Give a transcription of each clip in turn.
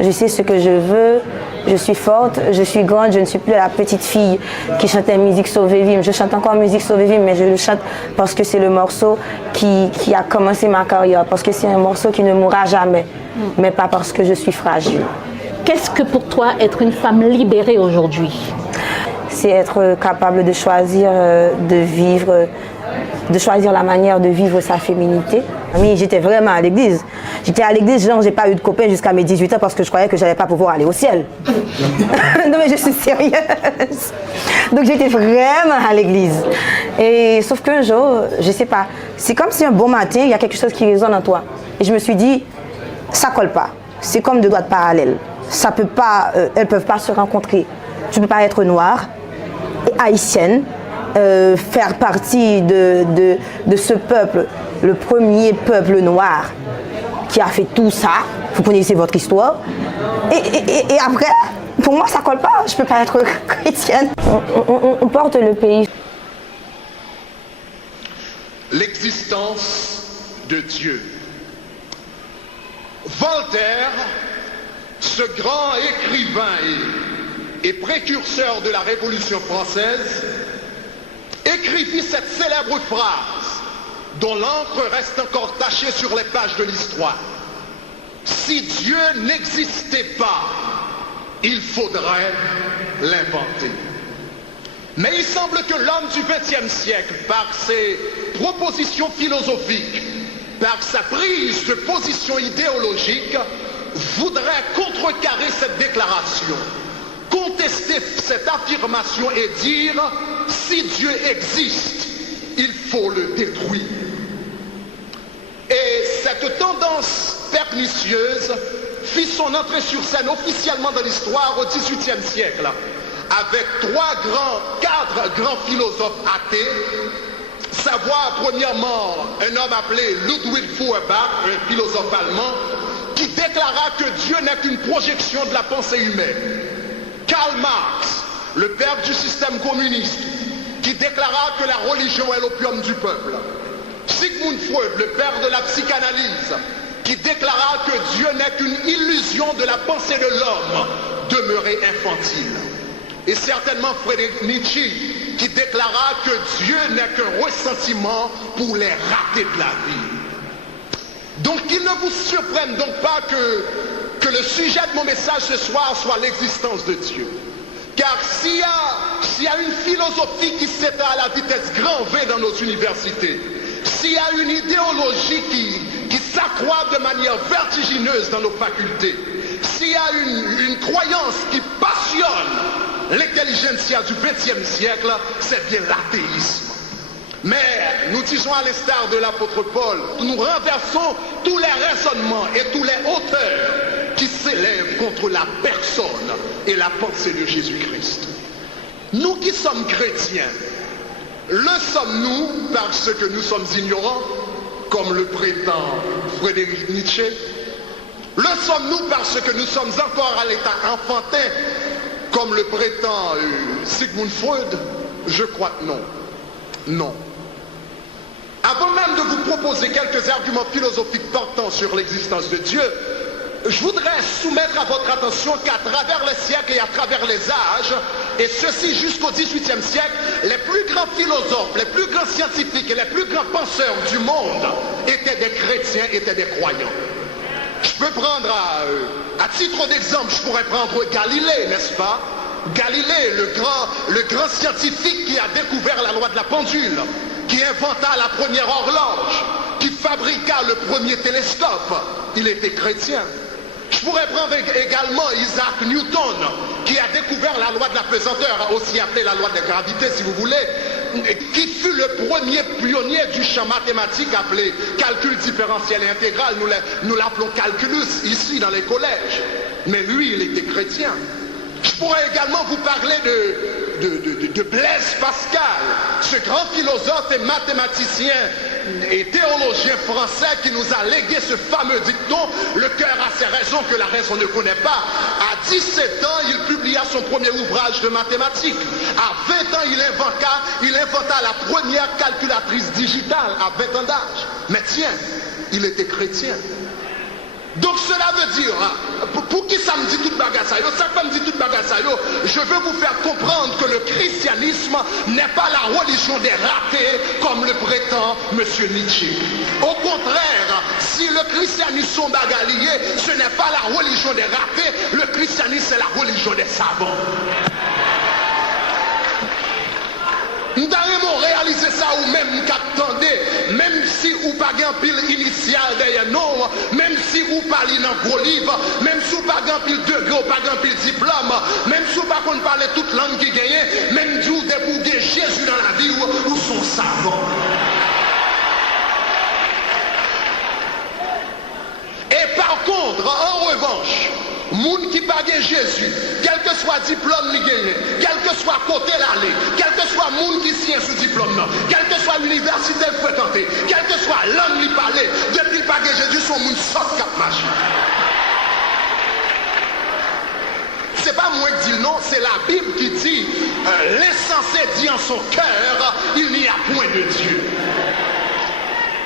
Je sais ce que je veux, je suis forte, je suis grande, je ne suis plus la petite fille qui chantait musique Sauvé-Vime. Je chante encore musique Sauvé-Vime, mais je le chante parce que c'est le morceau qui a commencé ma carrière, parce que c'est un morceau qui ne mourra jamais, mais pas parce que je suis fragile. Qu'est-ce que pour toi être une femme libérée aujourd'hui? C'est être capable de choisir de choisir la manière de vivre sa féminité. J'étais vraiment à l'église. J'étais à l'église, genre j'ai pas eu de copain jusqu'à mes 18 ans parce que je croyais que j'allais pas pouvoir aller au ciel. Non mais je suis sérieuse. Donc j'étais vraiment à l'église. Et sauf qu'un jour, je sais pas, c'est comme si un bon matin, il y a quelque chose qui résonne en toi. Et je me suis dit, ça colle pas. C'est comme deux doigts de parallèle. Ça peut pas, elles peuvent pas se rencontrer. Tu peux pas être noire et haïtienne. Faire partie de ce peuple, le premier peuple noir qui a fait tout ça. Vous connaissez votre histoire. Et après, pour moi, ça colle pas. Je peux pas être chrétienne. On porte le pays. L'existence de Dieu. Voltaire, ce grand écrivain et précurseur de la Révolution française, écrivit cette célèbre phrase dont l'encre reste encore tachée sur les pages de l'histoire. Si Dieu n'existait pas, il faudrait l'inventer. Mais il semble que l'homme du XXe siècle, par ses propositions philosophiques, par sa prise de position idéologique, voudrait contrecarrer cette déclaration, contester cette affirmation et dire « si Dieu existe, il faut le détruire ». Et cette tendance pernicieuse fit son entrée sur scène officiellement dans l'histoire au XVIIIe siècle, avec quatre grands philosophes athées, savoir premièrement un homme appelé Ludwig Feuerbach, un philosophe allemand, qui déclara que Dieu n'est qu'une projection de la pensée humaine. Karl Marx, le père du système communiste, qui déclara que la religion est l'opium du peuple. Sigmund Freud, le père de la psychanalyse, qui déclara que Dieu n'est qu'une illusion de la pensée de l'homme, demeuré infantile. Et certainement Friedrich Nietzsche, qui déclara que Dieu n'est qu'un ressentiment pour les ratés de la vie. Donc qu'il ne vous surprenne donc pas que le sujet de mon message ce soir soit l'existence de Dieu. Car s'il y a une philosophie qui s'étend à la vitesse grand V dans nos universités, s'il y a une idéologie qui s'accroît de manière vertigineuse dans nos facultés, s'il y a une croyance qui passionne l'intelligentsia du XXe siècle, c'est bien l'athéisme. Mais nous disons à l'instar de l'apôtre Paul, nous renversons tous les raisonnements et tous les hauteurs qui s'élèvent contre la personne et la pensée de Jésus-Christ. Nous qui sommes chrétiens, le sommes-nous parce que nous sommes ignorants, comme le prétend Friedrich Nietzsche? Le sommes-nous parce que nous sommes encore à l'état enfantin, comme le prétend Sigmund Freud? Je crois que non. Non. Avant même de vous proposer quelques arguments philosophiques portant sur l'existence de Dieu, je voudrais soumettre à votre attention qu'à travers les siècles et à travers les âges, et ceci jusqu'au XVIIIe siècle, les plus grands philosophes, les plus grands scientifiques et les plus grands penseurs du monde étaient des chrétiens, étaient des croyants. Je peux prendre à titre d'exemple, je pourrais prendre Galilée, n'est-ce pas? Galilée, le grand scientifique qui a découvert la loi de la pendule, qui inventa la première horloge, qui fabriqua le premier télescope, il était chrétien. Je pourrais prendre également Isaac Newton, qui a découvert la loi de la pesanteur, aussi appelée la loi de la gravité si vous voulez, qui fut le premier pionnier du champ mathématique appelé calcul différentiel et intégral. Nous l'appelons calculus ici dans les collèges. Mais lui, il était chrétien. Je pourrais également vous parler de Blaise Pascal, ce grand philosophe et mathématicien et théologien français qui nous a légué ce fameux dicton « Le cœur a ses raisons que la raison ne connaît pas ». À 17 ans, il publia son premier ouvrage de mathématiques. À 20 ans, il inventa la première calculatrice digitale à 20 ans d'âge. Mais tiens, il était chrétien. Donc cela veut dire, pour qui ça me dit toute bagarre ça, ça me dit toute bagarre ça, je veux vous faire comprendre que le christianisme n'est pas la religion des ratés comme le prétend M. Nietzsche. Au contraire, si le christianisme sont bagaliers, ce n'est pas la religion des ratés, le christianisme c'est la religion des savants. Nous devons réaliser ça ou même qu'attendez, même si vous pas un pile initial derrière nous, même si vous parlez dans gros livre, même si vous pas un pile degré ou pas un pile diplôme, même si vous pas qu'on parle toute langue qui gagne, même si vous débouguez Jésus dans la vie ou son savant. Et par contre, en revanche, moun qui pas Jésus, quel que soit diplôme li gagné, quel que soit côté l'aller, quel que soit moun qui signe sous diplôme, quel que soit l'université fréquentée, quel que soit langue li parler, depuis pas Jésus, son moun sort cap marché. C'est pas moi qui dis le non, c'est la Bible qui dit l'insensé dit en son cœur, il n'y a point de Dieu.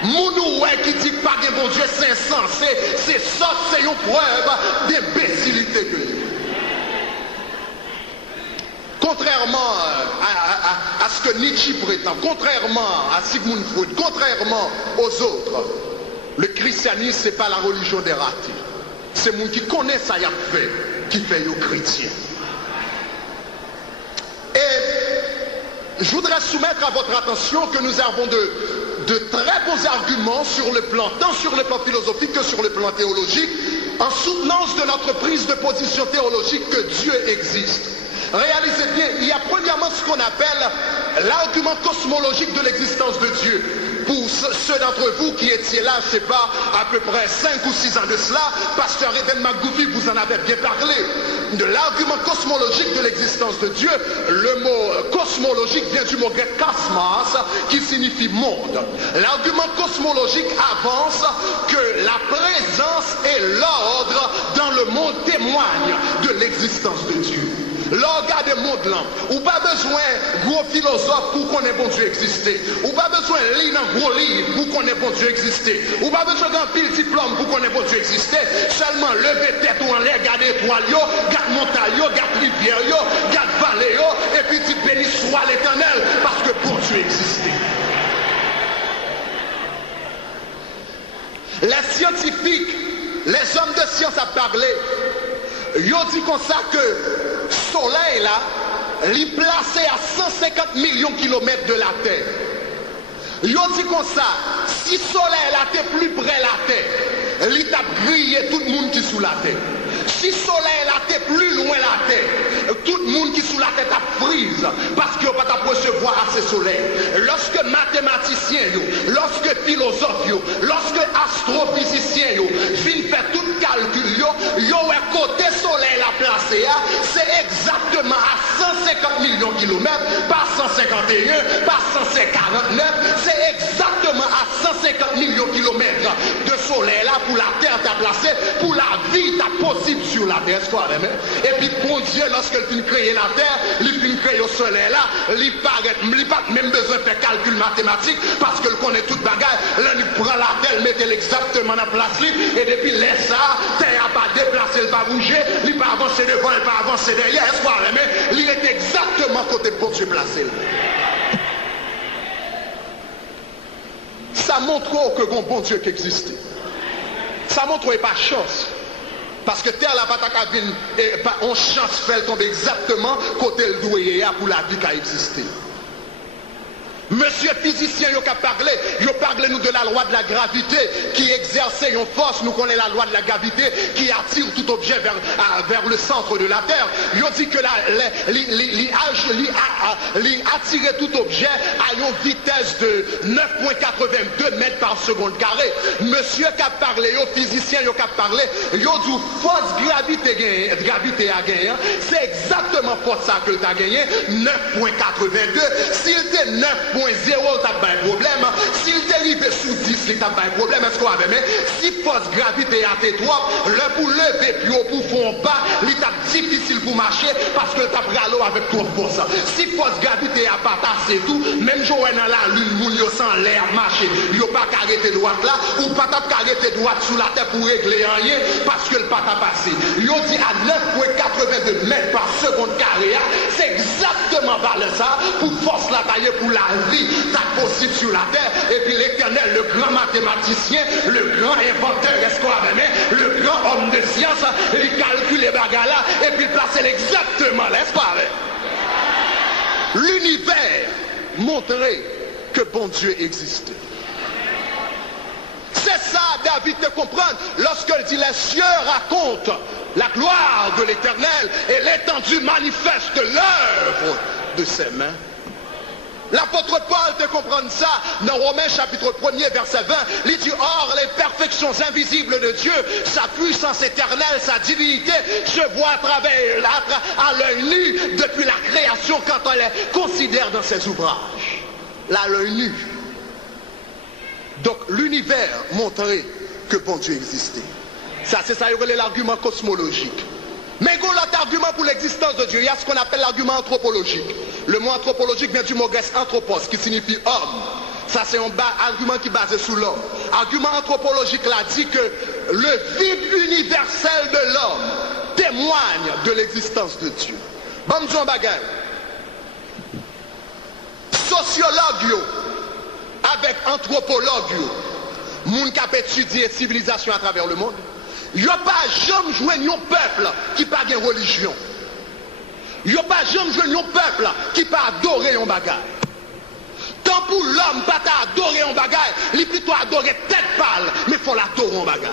Mounoué qui dit pas de bon Dieu, c'est insensé, c'est ça, c'est une preuve d'imbécilité que lui. Contrairement à ce que Nietzsche prétend, contrairement à Sigmund Freud, contrairement aux autres, le christianisme, ce n'est pas la religion des ratés. C'est le monde qui connaît ça, y a fait, qui fait aux chrétiens. Et je voudrais soumettre à votre attention que nous avons de très bons arguments sur le plan, tant sur le plan philosophique que sur le plan théologique, en soutenance de notre prise de position théologique que Dieu existe. Réalisez bien, il y a premièrement ce qu'on appelle l'argument cosmologique de l'existence de Dieu. Pour ceux d'entre vous qui étiez là, je ne sais pas, à peu près 5 ou 6 ans de cela, Pasteur Eden McGuffey vous en avait bien parlé. De l'argument cosmologique de l'existence de Dieu, le mot cosmologique vient du mot grec kosmos, qui signifie monde. L'argument cosmologique avance que la présence et l'ordre dans le monde témoignent de l'existence de Dieu. L'organe de monde là, ou pas besoin gros philosophe pour qu'on ait bon Dieu exister, ou pas besoin lire un gros livre pour qu'on ait bon Dieu exister, ou pas besoin d'un pile diplôme pour qu'on ait bon Dieu exister, seulement lever tête ou en l'air, garder étoile, garde montagne, garde rivière, garde vallée, et puis tu bénis soit l'Éternel, parce que bon Dieu existait. Les scientifiques, les hommes de science a parlé, ils ont dit comme ça que soleil là, il est placé à 150 millions de kilomètres de la Terre. Ils ont dit comme ça, si soleil là était plus près de la Terre, il t'a grillé tout le monde qui est sous la Terre. Si soleil là était plus loin de la Terre, tout le monde qui est sous la Terre a frise parce qu'il n'y a pas de recevoir assez soleil. Lorsque mathématiciens, lorsque philosophes, lorsque astrophysiciens viennent faire tout calcul, ils ont un côté soleil la placé, c'est exactement à 150 millions de kilomètres, pas 151, pas 149, c'est exactement à 150 millions de kilomètres de soleil là pour la Terre t'a placé, pour la vie t'a possible sur la Terre. Et puis pour Dieu, lorsqu'il finit créer la Terre, il finit créer au soleil là, il n'a pas même besoin de faire calcul mathématique parce qu'il connaît toute bagarre. Là, il prend la Terre, il met exactement dans la place et depuis laisse ça, Terre n'a pas déplacé, il va bouger, il va avancer devant, il va avancer derrière. Mais il est exactement côté pour Dieu placé. Ça montre que bon Dieu qui existe. Ça montre qu'il n'y a pas de chance. Parce que terre la patate et on chance fait tomber exactement côté le doué pour la vie qui a existé. Monsieur physicien, il a parlé nous de la loi de la gravité qui exerçait une force, nous connaissons la loi de la gravité qui attire tout objet vers le centre de la Terre. Il a dit que attirer tout objet à une vitesse de 9,82 mètres par seconde carré. Monsieur qui a parlé, le physicien qui a parlé, il a dit force gravité a gagné. C'est exactement force ça que tu as gagné, 9,82. S'il était 9,0, t'as pas un problème. S'il dérive sous 10, t'as pas un problème. Est-ce qu'on avait mais si force gravité à tes trois, le pour lever plus haut pour fond bas, il est difficile pour marcher parce que t'as pris à l'eau avec trop de force. Si force gravité a pas tassé tout, même Joël dans la lune, moun yo sans l'air marcher, yo pas arrêter droite là, ou pas arrêter droite sous la terre pour régler rien parce que le pas t'a passé. Yo dit à 9,82 mètres par seconde carré, c'est exactement par ça pour force la taille pour la vie, t'as possible sur la terre, et puis l'Éternel, le grand mathématicien, le grand inventeur, est-ce qu'on avait mis, le grand homme de science, il calcule les bagarres là, et puis placer exactement, n'est-ce pas? L'univers montrait que bon Dieu existait. C'est ça, David, te comprendre, lorsqu'il dit les cieux racontent la gloire de l'Éternel et l'étendue manifeste l'œuvre de ses mains. L'apôtre Paul te comprendre ça dans Romains chapitre 1er verset 20. Il dit or les perfections invisibles de Dieu, sa puissance éternelle, sa divinité se voit à travers à l'œil nu depuis la création quand on les considère dans ses ouvrages. Là, l'œil nu. Donc l'univers montrait que bon Dieu existait. Ça, c'est ça, il y a l'argument cosmologique. Mais il y a l'autre argument pour l'existence de Dieu. Il y a ce qu'on appelle l'argument anthropologique. Le mot anthropologique vient du mot grec anthropos, qui signifie homme. Ça, c'est un argument qui est basé sur l'homme. Argument anthropologique là dit que le vide universel de l'homme témoigne de l'existence de Dieu. Bon, disons bagay. Sociologue, avec anthropologue, moun qui a étudié civilisation à travers le monde, il n'y a pas jamais joué un peuple qui n'a pas de religion. Il n'y a pas jamais joué un peuple qui n'a pas adoré un bagage. Tant pour l'homme pas adorer un bagage, il plutôt adorer tête pâle, mais il faut l'adorer un bagage.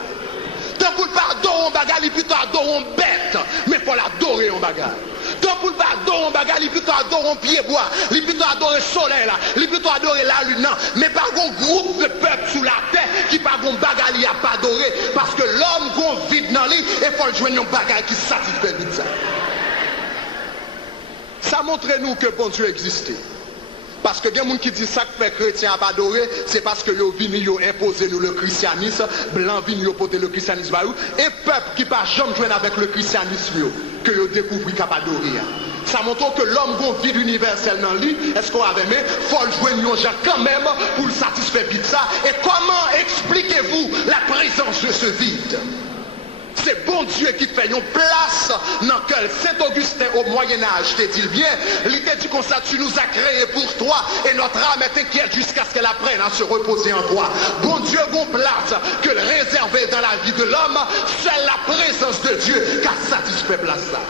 Tant pour pas adorer un bagage, il plutôt adorer un bête, mais il faut l'adorer un bagage. Tant pour pas adorer un bagage, il plutôt adorer un pied bois, il plutôt adorer le soleil là, il plutôt adorer la lune, non. Mais pas un groupe de peuple sous la terre qui pas un bagage il a pas adoré, parce que l'homme gon vide dans lui et faut joindre un bagage qui satisfait vite ça. Ça montre nous que bon Dieu existait. Parce que des gens qui disent ça que les chrétiens pas adoré, c'est parce que ils viennent imposer nous le christianisme, blanc viennent imposer le christianisme et peuple qui pas jamais jouer avec le christianisme que ils découvrent qu'ils pas adoré. Ça montre que l'homme a une vie universelle dans lui. Est-ce qu'on avait aimé? Il faut le jouer nous quand même pour le satisfaire vite ça. Et comment expliquez-vous la présence de ce vide? C'est bon Dieu qui fait une place dans laquelle Saint-Augustin au Moyen-Âge te dit bien, il te dit comme ça, tu nous as créés pour toi et notre âme est inquiète jusqu'à ce qu'elle apprenne à se reposer en toi. Bon Dieu, bon place que le réservé dans la vie de l'homme, c'est la présence de Dieu qui a satisfait place ça.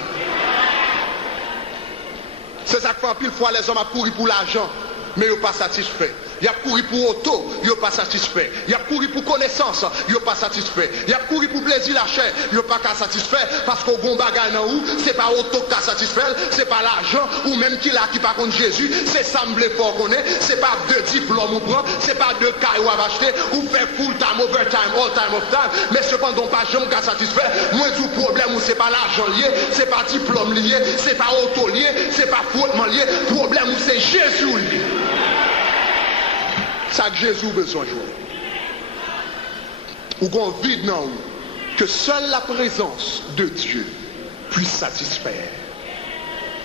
C'est ça que fait pile fois les hommes a couru pour l'argent, mais ils ne sont pas satisfaits. Il a couru pour auto, il n'est pas satisfait. Il a couru pour connaissance, il n'est pas satisfait. Il a couru pour plaisir la chair, il n'est pas satisfait. Parce qu'au bon bagage dans où, ce n'est pas auto qui a satisfait, ce n'est pas l'argent, ou même qui l'a qui par contre Jésus, c'est semblé fort qu'on est, ce n'est pas deux diplômes ou prend, ce n'est pas deux cailles ou à acheter, ou fait full time, overtime, all time of time, mais cependant pas jamais qui a satisfait. Moi tout problème où ce n'est pas l'argent lié, ce n'est pas diplôme lié, ce n'est pas auto lié, ce n'est pas frottement lié, problème où c'est Jésus lié. Ça que Jésus a besoin de jouer. Ou qu'on vide dans où que seule la présence de Dieu puisse satisfaire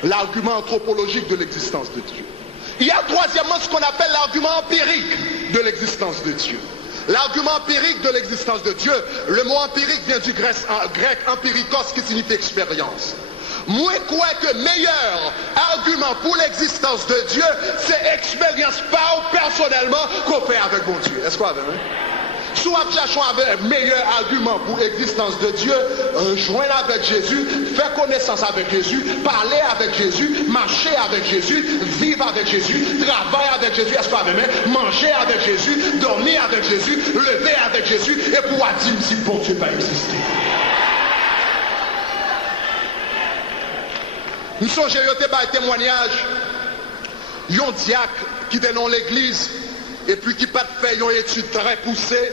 l'argument anthropologique de l'existence de Dieu. Il y a troisièmement ce qu'on appelle l'argument empirique de l'existence de Dieu. L'argument empirique de l'existence de Dieu, le mot empirique vient du grec empirikos qui signifie expérience. Moi, je crois que le meilleur argument pour l'existence de Dieu, c'est expérience pas personnellement qu'on fait avec mon Dieu. Est-ce qu'on a vu? Si on cherche un meilleur argument pour l'existence de Dieu, joindre avec Jésus, faire connaissance avec Jésus, parler avec Jésus, marcher avec Jésus, vivre avec Jésus, travailler avec Jésus, est-ce qu'on a vu? Manger avec Jésus, dormir avec Jésus, lever avec Jésus, et pouvoir dire si bon Dieu pas exister. Nous sommes un témoignage, il y a un diacre qui était dans l'église et puis qui pas fait une étude très poussée.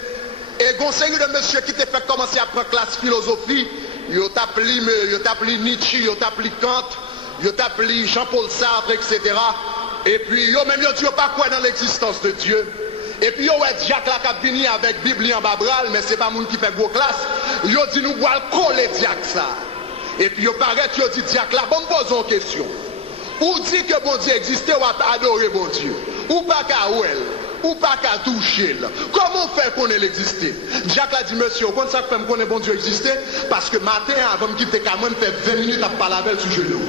Et conseil de monsieur qui t'a fait commencer à prendre classe philosophie, il t'a appelé Nietzsche, il t'a appelé Kant, il t'a appelé Jean-Paul Sartre, etc. Et puis il même dit pas quoi dans l'existence de Dieu. Et puis il y a Jacques là qui a fini avec Bible en babral, mais c'est pas monde qui fait gros classe. Il dit nous boire coller Jacques ça. Et puis vous paraît, tu dis, diacre là, bon, me pose une question. Ou dit que bon Dieu existait ou adorer bon Dieu. Ou pas qu'à ouel. Ou pas qu'à toucher. Comment on fait qu'on ait existé? Jacques a dit, monsieur, comment ça fait qu'on ait bon Dieu existé? Parce que matin, avant de quitter Cameroun, fait 20 minutes à parler avec sur genou.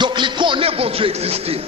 Donc il connaît bon Dieu exister.